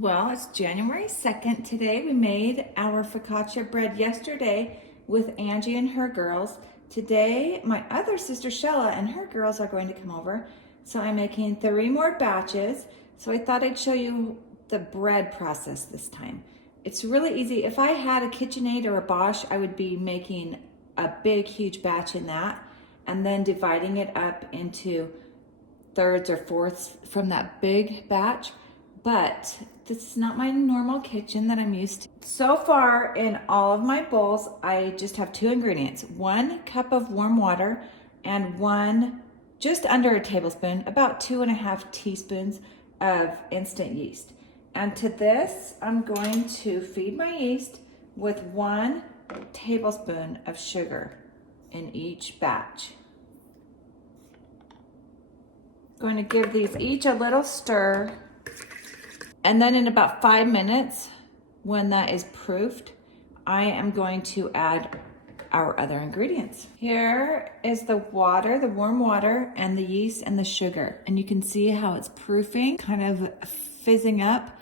Well, it's January 2nd today. We made our focaccia bread yesterday with Angie and her girls. Today, my other sister Shella and her girls are going to come over. So I'm making 3 more batches. So I thought I'd show you the bread process this time. It's really easy. If I had a KitchenAid or a Bosch, I would be making a big, huge batch in that and then dividing it up into thirds or fourths from that big batch. But this is not my normal kitchen that I'm used to. So far in all of my bowls, I just have 2 ingredients. 1 cup of warm water and 1, just under a tablespoon, about 2.5 teaspoons of instant yeast. And to this, I'm going to feed my yeast with 1 tablespoon of sugar in each batch. Going to give these each a little stir. And then in about 5 minutes, when that is proofed, I am going to add our other ingredients. Here is the water, the warm water, and the yeast and the sugar. And you can see how it's proofing, kind of fizzing up.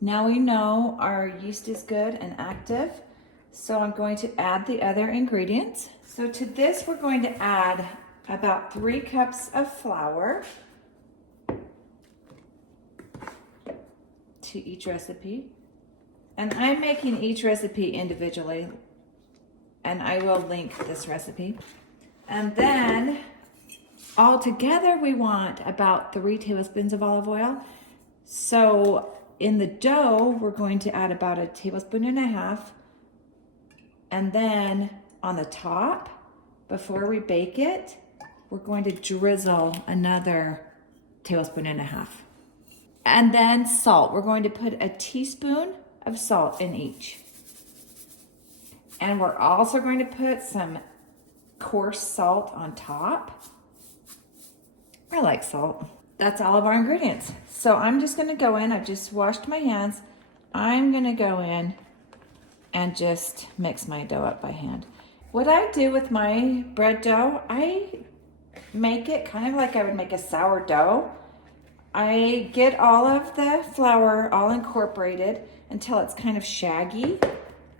Now we know our yeast is good and active. So I'm going to add the other ingredients. So to this, we're going to add about 3 cups of flour to each recipe. And I'm making each recipe individually, and I will link this recipe. And then all together we want about 3 tablespoons of olive oil. So in the dough, we're going to add about 1.5 tablespoons. And then on the top, before we bake it, we're going to drizzle another 1.5 tablespoons. And then salt. We're going to put 1 teaspoon of salt in each. And we're also going to put some coarse salt on top. I like salt. That's all of our ingredients. So I'm just gonna go in, I've just washed my hands. I'm gonna go in and just mix my dough up by hand. What I do with my bread dough, I make it kind of like I would make a sourdough. I get all of the flour all incorporated until it's kind of shaggy,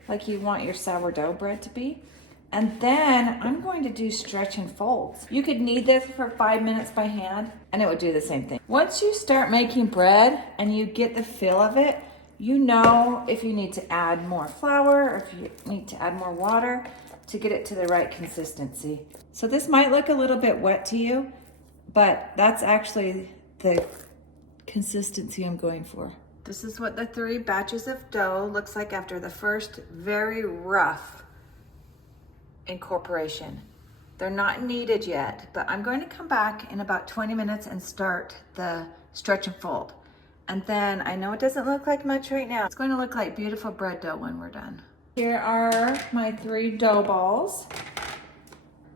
like you want your sourdough bread to be. And then I'm going to do stretch and folds. You could knead this for 5 minutes by hand and it would do the same thing. Once you start making bread and you get the feel of it, you know if you need to add more flour or if you need to add more water to get it to the right consistency. So this might look a little bit wet to you, but that's actually the consistency I'm going for. This is what the 3 batches of dough looks like after the first very rough incorporation. They're not kneaded yet, but I'm going to come back in about 20 minutes and start the stretch and fold. And then I know it doesn't look like much right now. It's going to look like beautiful bread dough when we're done. Here are my 3 dough balls.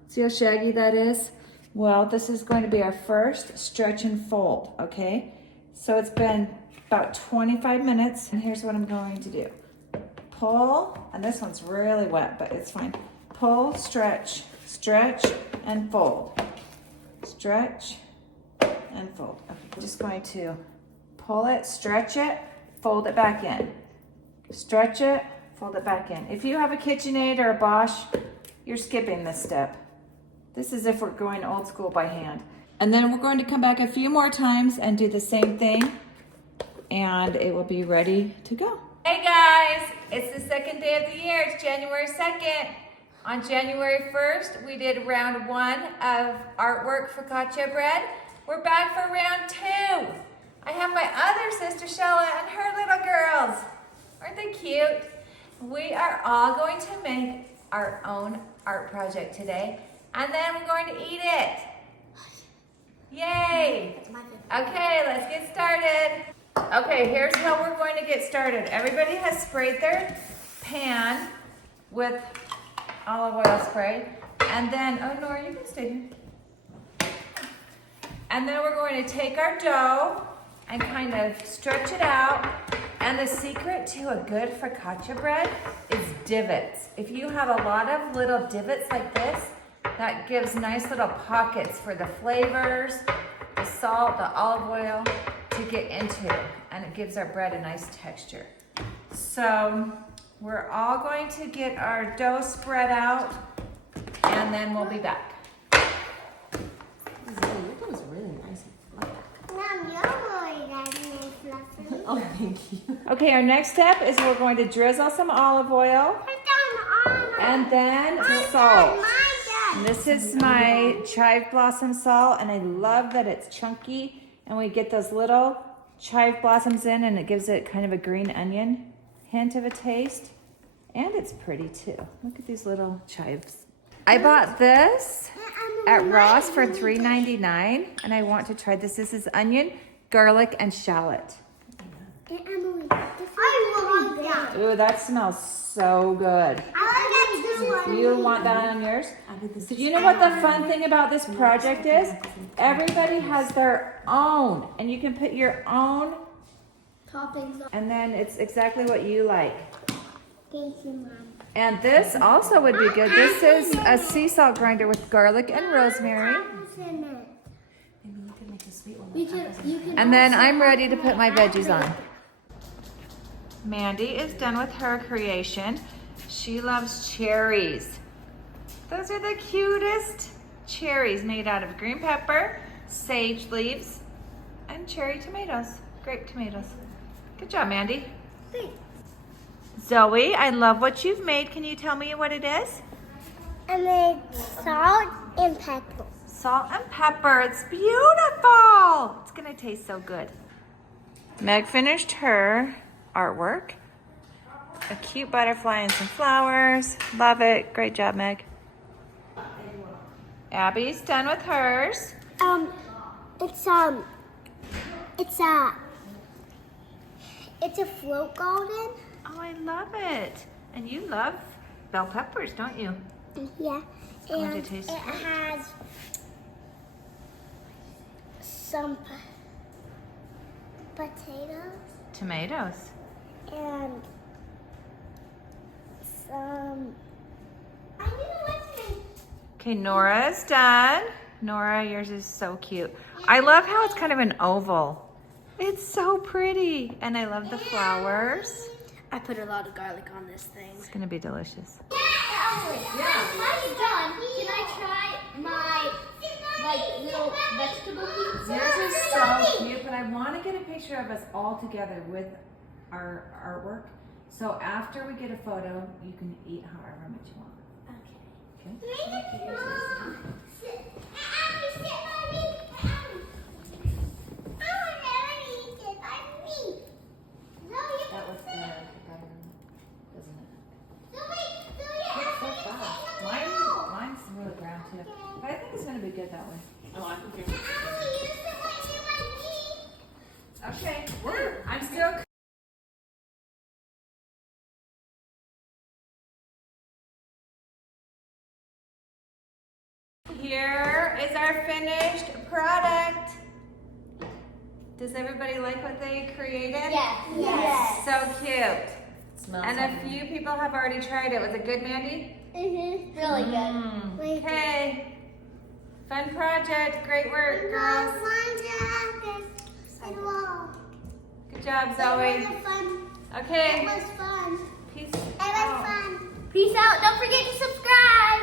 See how shaggy that is? Well, this is going to be our first stretch and fold, okay? So it's been about 25 minutes, and here's what I'm going to do. Pull, and this one's really wet, but it's fine. Pull, stretch, stretch, and fold. Stretch, and fold. Okay, I'm just going to pull it, stretch it, fold it back in. Stretch it, fold it back in. If you have a KitchenAid or a Bosch, you're skipping this step. This is if we're going old school by hand. And then we're going to come back a few more times and do the same thing, and it will be ready to go. Hey guys, it's the 2nd day of the year. It's January 2nd. On January 1st, we did round 1 of artwork focaccia bread. We're back for round 2. I have my other sister Shella and her little girls. Aren't they cute? We are all going to make our own art project today, and then we're going to eat it. Yay! Okay, let's get started. Okay, here's how we're going to get started. Everybody has sprayed their pan with olive oil spray. And then, oh Nora, you can stay here. And then we're going to take our dough and kind of stretch it out. And the secret to a good focaccia bread is divots. If you have a lot of little divots like this, that gives nice little pockets for the flavors, the salt, the olive oil to get into. and it gives our bread a nice texture. So we're all going to get our dough spread out, and then we'll be back. That was really nice and fluffy. Mom, you're really nice and fluffy. Oh, thank you. Okay, our next step is we're going to drizzle some olive oil and then salt. And this is my chive blossom salt, and I love that it's chunky, and we get those little chive blossoms in, and it gives it kind of a green onion hint of a taste. And it's pretty too. Look at these little chives. I bought this at Ross for $3.99, and I want to try this. This is onion, garlic, and shallot. Emily, I love that. Ooh, that smells so good. I like that too. You want that on yours? So you know what the fun thing about this project is? Everybody has their own, and you can put your own Toppings on. and then it's exactly what you like. Thank you, Mom. And this also would be good. This is a sea salt grinder with garlic and rosemary. Apples in it. Maybe we could make a sweet one. You can And then I'm ready to put my veggies on. Mandy is done with her creation. She loves cherries. Those are the cutest cherries made out of green pepper, sage leaves, and cherry tomatoes, grape tomatoes. Good job, Mandy. Thanks. Zoe, I love what you've made. Can you tell me what it is? I made salt and pepper. Salt and pepper. It's beautiful. It's gonna taste so good. Meg finished her artwork. A cute butterfly and some flowers. Love it. Great job, Meg. Abby's done with hers. It's a float golden. Oh, I love it. And you love bell peppers, don't you? Yeah. going to And taste it good. has some potatoes Tomatoes. and some. I need a listen. Okay, Nora's done. Nora, yours is so cute. I love how it's kind of an oval. It's so pretty. And I love the flowers. I put a lot of garlic on this thing. It's gonna be delicious. Yeah. Mine's done. Can I try my little vegetable pizza? Yours is so cute, but I want to get a picture of us all together with our artwork. So after we get a photo, you can eat however much you want. Okay? That was the government, isn't it? It's so fast. Mine's really brown too. But I think it's gonna be good that way. Oh, I think you're. Okay, I'm still. Here is our finished product. Does everybody like what they created? Yes. So cute. Smells And like a few people have already tried it. Was it good, Mandy? Really good. Okay. Fun project. Great work, girls. Good job, Zoe. Okay. It was fun. Peace It was out. fun. Peace out. Don't forget to subscribe.